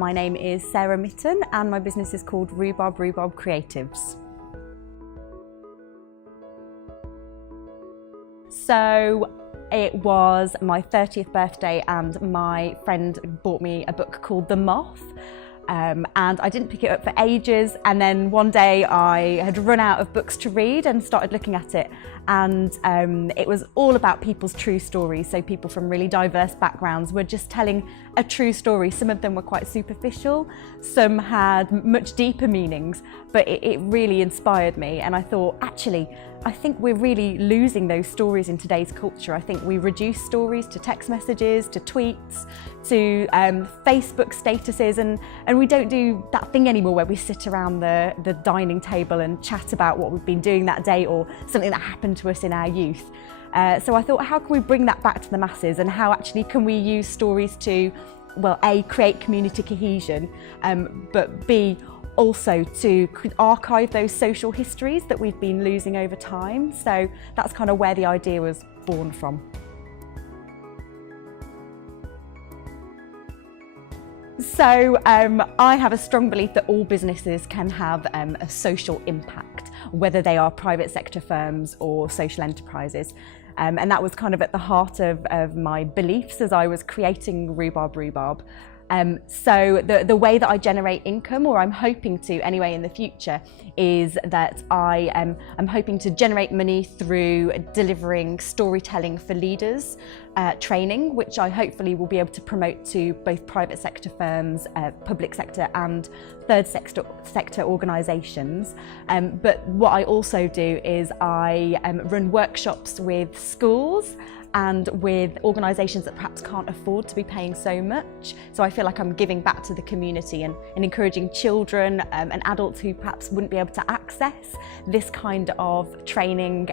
My name is Sarah Mitton and my business is called Rhubarb Rhubard Creatives. So it was my 30th birthday and my friend bought me a book called The Moth. And I didn't pick it up for ages, and then one day I had run out of books to read and started looking at it, and it was all about people's true stories. So people from really diverse backgrounds were just telling a true story. Some of them were quite superficial, some had much deeper meanings, but it really inspired me, and I thought, actually, I think we're really losing those stories in today's culture. I think we reduce stories to text messages, to tweets, to Facebook statuses, and we don't do that thing anymore where we sit around the dining table and chat about what we've been doing that day or something that happened to us in our youth. So I thought, how can we bring that back to the masses, and how actually can we use stories to, well, A, create community cohesion, but B, also to archive those social histories that we've been losing over time. So that's kind of where the idea was born from. So I have a strong belief that all businesses can have a social impact, whether they are private sector firms or social enterprises. And that was kind of at the heart of my beliefs as I was creating Rhubarb Rhubarb. So the way that I generate income, or I'm hoping to anyway in the future, is that I'm hoping to generate money through delivering storytelling for leaders training, which I hopefully will be able to promote to both private sector firms, public sector and third sector organisations. But what I also do is I run workshops with schools and with organisations that perhaps can't afford to be paying so much. So I feel like I'm giving back to the community and encouraging children and adults who perhaps wouldn't be able to access this kind of training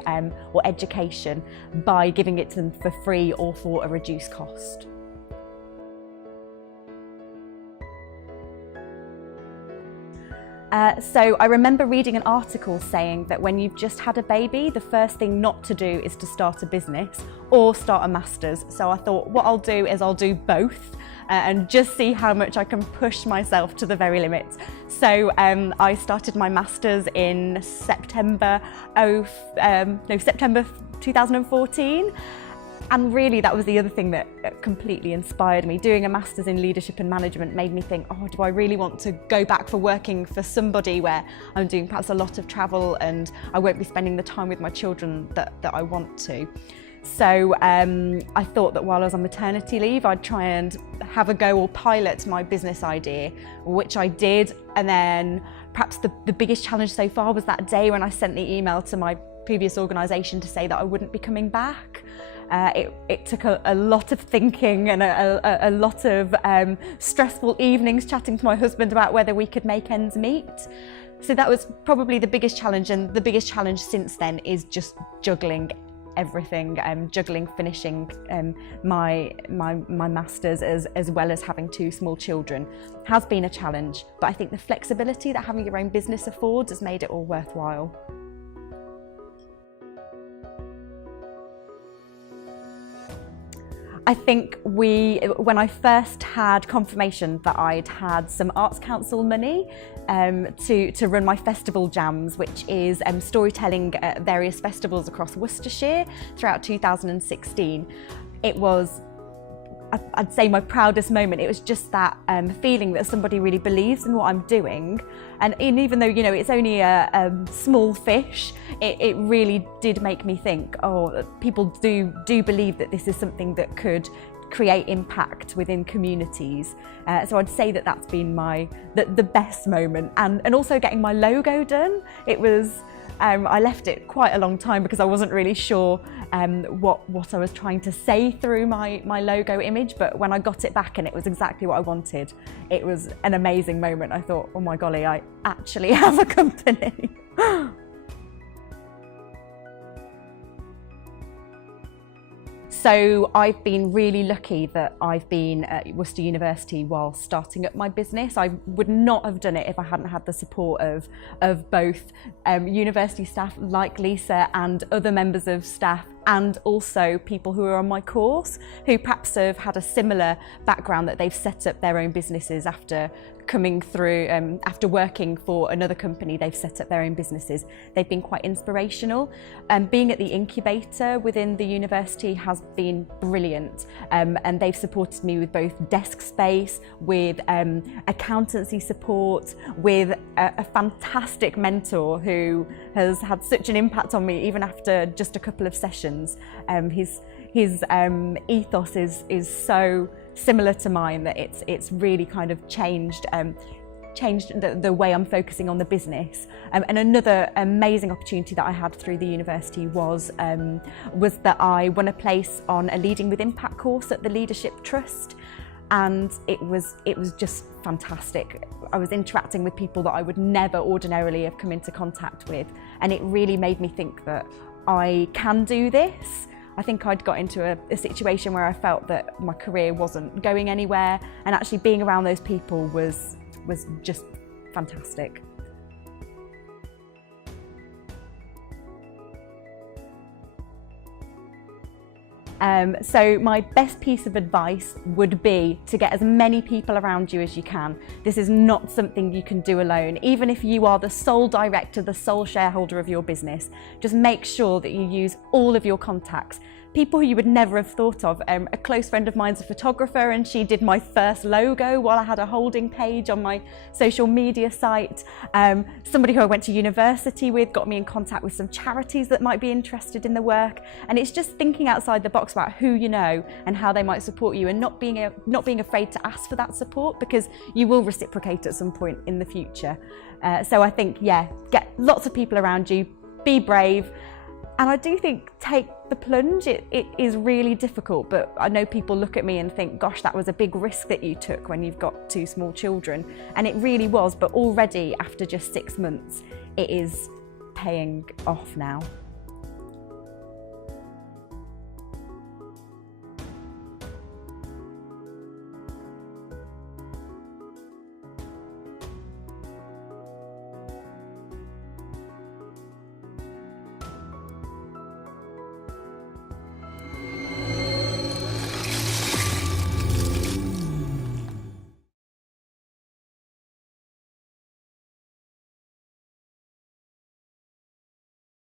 or education by giving it to them for free or for a reduced cost. So I remember reading an article saying that when you've just had a baby, the first thing not to do is to start a business or start a master's. So I thought, what I'll do is I'll do both and just see how much I can push myself to the very limit. So I started my master's in September 2014. And really, that was the other thing that completely inspired me. Doing a master's in leadership and management made me think, oh, do I really want to go back for working for somebody where I'm doing perhaps a lot of travel and I won't be spending the time with my children that I want to. So I thought that while I was on maternity leave, I'd try and have a go or pilot my business idea, which I did. And then perhaps the biggest challenge so far was that day when I sent the email to my previous organisation to say that I wouldn't be coming back. It took a lot of thinking and a lot of stressful evenings chatting to my husband about whether we could make ends meet. So that was probably the biggest challenge, and the biggest challenge since then is just juggling everything, juggling finishing my masters as well as having two small children has been a challenge, but I think the flexibility that having your own business affords has made it all worthwhile. I think when I first had confirmation that I'd had some Arts Council money to run my festival jams, which is storytelling at various festivals across Worcestershire throughout 2016, it was, I'd say, my proudest moment. It was just that feeling that somebody really believes in what I'm doing, and even though, you know, it's only a small fish, it really did make me think, oh, people do believe that this is something that could create impact within communities. So I'd say that that's been the best moment, and also getting my logo done. It was I left it quite a long time because I wasn't really sure what I was trying to say through my logo image, but when I got it back and it was exactly what I wanted, it was an amazing moment. I thought, oh my golly, I actually have a company. So I've been really lucky that I've been at Worcester University while starting up my business. I would not have done it if I hadn't had the support of both university staff like Lisa and other members of staff and also people who are on my course who perhaps have had a similar background, that they've set up their own businesses after coming through, after working for another company, they've set up their own businesses. They've been quite inspirational. Being at the incubator within the university has been brilliant, and they've supported me with both desk space, with accountancy support, with a fantastic mentor who has had such an impact on me even after just a couple of sessions. His ethos is so similar to mine that it's really kind of changed the way I'm focusing on the business. And another amazing opportunity that I had through the university was that I won a place on a Leading with Impact course at the Leadership Trust, and it was just fantastic. I was interacting with people that I would never ordinarily have come into contact with, and it really made me think that I can do this. I think I'd got into a situation where I felt that my career wasn't going anywhere, and actually being around those people was just fantastic. So my best piece of advice would be to get as many people around you as you can. This is not something you can do alone. Even if you are the sole director, the sole shareholder of your business, just make sure that you use all of your contacts. People who you would never have thought of. A close friend of mine's a photographer, and she did my first logo while I had a holding page on my social media site. Somebody who I went to university with got me in contact with some charities that might be interested in the work. And it's just thinking outside the box about who you know and how they might support you, and not being afraid to ask for that support, because you will reciprocate at some point in the future. So I think, yeah, get lots of people around you, be brave. And I do think take the plunge. It is really difficult, but I know people look at me and think, gosh, that was a big risk that you took when you've got 2 small children. And it really was, but already after just 6 months, it is paying off now.